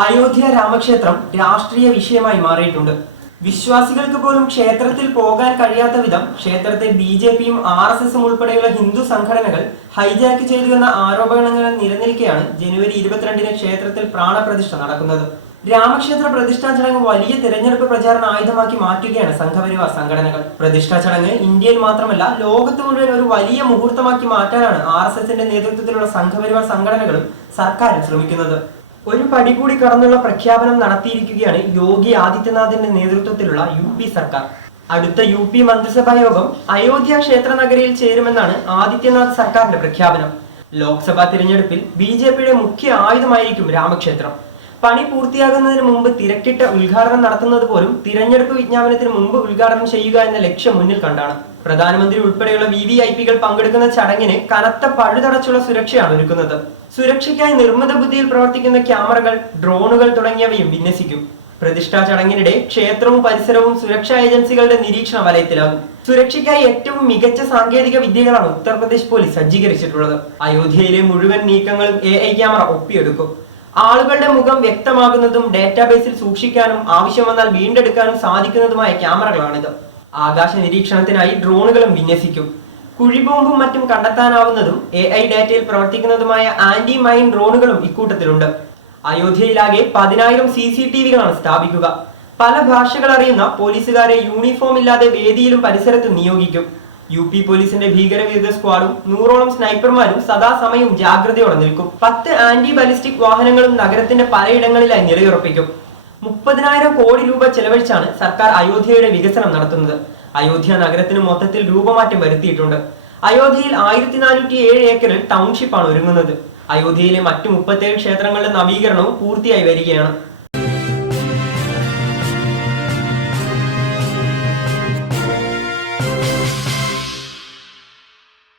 അയോധ്യ രാമക്ഷേത്രം രാഷ്ട്രീയ വിഷയമായി മാറിയിട്ടുണ്ട്. വിശ്വാസികൾക്ക് പോലും ക്ഷേത്രത്തിൽ പോകാൻ കഴിയാത്ത വിധം ക്ഷേത്രത്തെ BJPയും RSSും ഉൾപ്പെടെയുള്ള ഹിന്ദു സംഘടനകൾ ഹൈജാക്ക് ചെയ്തുവെന്ന ആരോപണങ്ങൾ നിലനിൽക്കെയാണ് ജനുവരി 22-ന് ക്ഷേത്രത്തിൽ പ്രാണപ്രതിഷ്ഠ നടക്കുന്നത്. രാമക്ഷേത്ര പ്രതിഷ്ഠാ ചടങ്ങ് വലിയ തിരഞ്ഞെടുപ്പ് പ്രചാരണ ആയുധമാക്കി മാറ്റുകയാണ് സംഘപരിവാർ സംഘടനകൾ. പ്രതിഷ്ഠാ ചടങ്ങ് ഇന്ത്യയിൽ മാത്രമല്ല ലോകത്ത് മുഴുവൻ ഒരു വലിയ മുഹൂർത്തമാക്കി മാറ്റാനാണ് RSSന്റെ നേതൃത്വത്തിലുള്ള സംഘപരിവാർ സംഘടനകളും സർക്കാരും ശ്രമിക്കുന്നത്. ഒരു പടി കൂടി കടന്നുള്ള പ്രഖ്യാപനം നടത്തിയിരിക്കുകയാണ് യോഗി ആദിത്യനാഥിന്റെ നേതൃത്വത്തിലുള്ള UP സർക്കാർ. അടുത്ത UP മന്ത്രിസഭാ യോഗം അയോധ്യ ക്ഷേത്ര നഗരിയിൽ ചേരുമെന്നാണ് ആദിത്യനാഥ് സർക്കാരിന്റെ പ്രഖ്യാപനം. ലോക്സഭാ തിരഞ്ഞെടുപ്പിൽ BJPയുടെ മുഖ്യ ആയുധമായിരിക്കും രാമക്ഷേത്രം. പണി പൂർത്തിയാകുന്നതിന് മുമ്പ് തിരക്കിട്ട ഉദ്ഘാടനം നടത്തുന്നത് പോലും തിരഞ്ഞെടുപ്പ് വിജ്ഞാപനത്തിന് മുമ്പ് ഉദ്ഘാടനം ചെയ്യുക എന്ന ലക്ഷ്യം മുന്നിൽ കണ്ടാണ്. പ്രധാനമന്ത്രി ഉൾപ്പെടെയുള്ള VVIPകൾ പങ്കെടുക്കുന്ന ചടങ്ങിന് കനത്ത പഴുതടച്ചുള്ള സുരക്ഷയാണ് ഒരുക്കുന്നത്. സുരക്ഷയ്ക്കായി നിർമ്മിത ബുദ്ധിയിൽ പ്രവർത്തിക്കുന്ന ക്യാമറകൾ, ഡ്രോണുകൾ തുടങ്ങിയവയും വിന്യസിക്കും. പ്രതിഷ്ഠാ ചടങ്ങിനിടെ ക്ഷേത്രവും പരിസരവും സുരക്ഷാ ഏജൻസികളുടെ നിരീക്ഷണ വലയത്തിലാകും. സുരക്ഷയ്ക്കായി ഏറ്റവും മികച്ച സാങ്കേതിക വിദ്യകളാണ് ഉത്തർപ്രദേശ് പോലീസ് സജ്ജീകരിച്ചിട്ടുള്ളത്. അയോധ്യയിലെ മുഴുവൻ നീക്കങ്ങളും AI ക്യാമറ ഒപ്പിയെടുക്കും. ആളുകളുടെ മുഖം വ്യക്തമാകുന്നതും ഡാറ്റാബേസിൽ സൂക്ഷിക്കാനും ആവശ്യം വന്നാൽ വീണ്ടെടുക്കാനും സാധിക്കുന്നതുമായ ക്യാമറകളാണിത്. ആകാശ നിരീക്ഷണത്തിനായി ഡ്രോണുകളും വിന്യസിക്കും. കുഴിബോംബും മറ്റും കണ്ടെത്താനാവുന്നതും AI ഡാറ്റയിൽ പ്രവർത്തിക്കുന്നതുമായ ആന്റി മൈൻ ഡ്രോണുകളും ഇക്കൂട്ടത്തിലുണ്ട്. അയോധ്യയിലാകെ 10,000 CCTVകളാണ് സ്ഥാപിക്കുക. പല ഭാഷകൾ അറിയുന്ന പോലീസുകാരെ യൂണിഫോം ഇല്ലാതെ വേദിയിലും പരിസരത്തും നിയോഗിക്കും. UP പോലീസിന്റെ ഭീകരവിരുദ്ധ സ്ക്വാഡും 100ഓളം സ്നൈപ്പർമാരും സദാസമയവും ജാഗ്രതയോടെ നിൽക്കും. 10 ആന്റി ബാലിസ്റ്റിക് വാഹനങ്ങളും നഗരത്തിന്റെ പലയിടങ്ങളിലായി നിലയുറപ്പിക്കും. 30,000 കോടി രൂപ ചെലവഴിച്ചാണ് സർക്കാർ അയോധ്യയുടെ വികസനം നടത്തുന്നത്. അയോധ്യ നഗരത്തിന് മൊത്തത്തിൽ രൂപമാറ്റം വരുത്തിയിട്ടുണ്ട്. അയോധ്യയിൽ 1407 ഏക്കറിൽ ടൗൺഷിപ്പാണ് ഒരുങ്ങുന്നത്. അയോധ്യയിലെ മറ്റു 37 ക്ഷേത്രങ്ങളുടെ നവീകരണവും പൂർത്തിയായി വരികയാണ്.